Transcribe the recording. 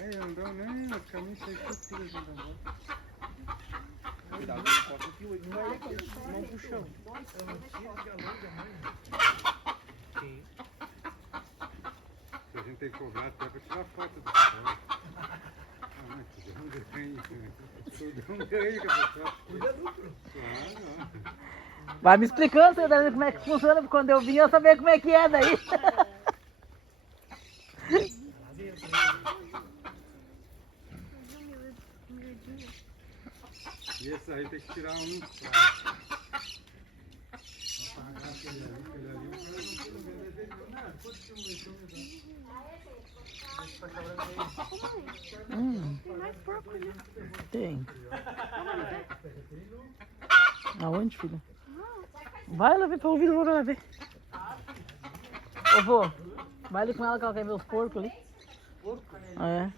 Aí não dão nem os caminhos fechos, tudo assim também. Cuidado, não posso que hoje vai não puxão. Se a gente tem que cobrar até para tirar foto do cara. Ah, mas tudo ganho. Tudo ganho, cara. Tudo é lucro. Claro. Vai me explicando, Sandra, como é que funciona, porque quando eu vim eu sabia como é que é daí. E esse aí tem que tirar um pra pagar aquele ali, o cara não precisa vender dele não. Não, pode ter um leitão mesmo. Tem mais porco, né? Tem. Aonde, filho? Vai lá ver pra ouvir, vou lá ver. Ô, vô, vai ali com ela que ela quer ver os porcos ali. É.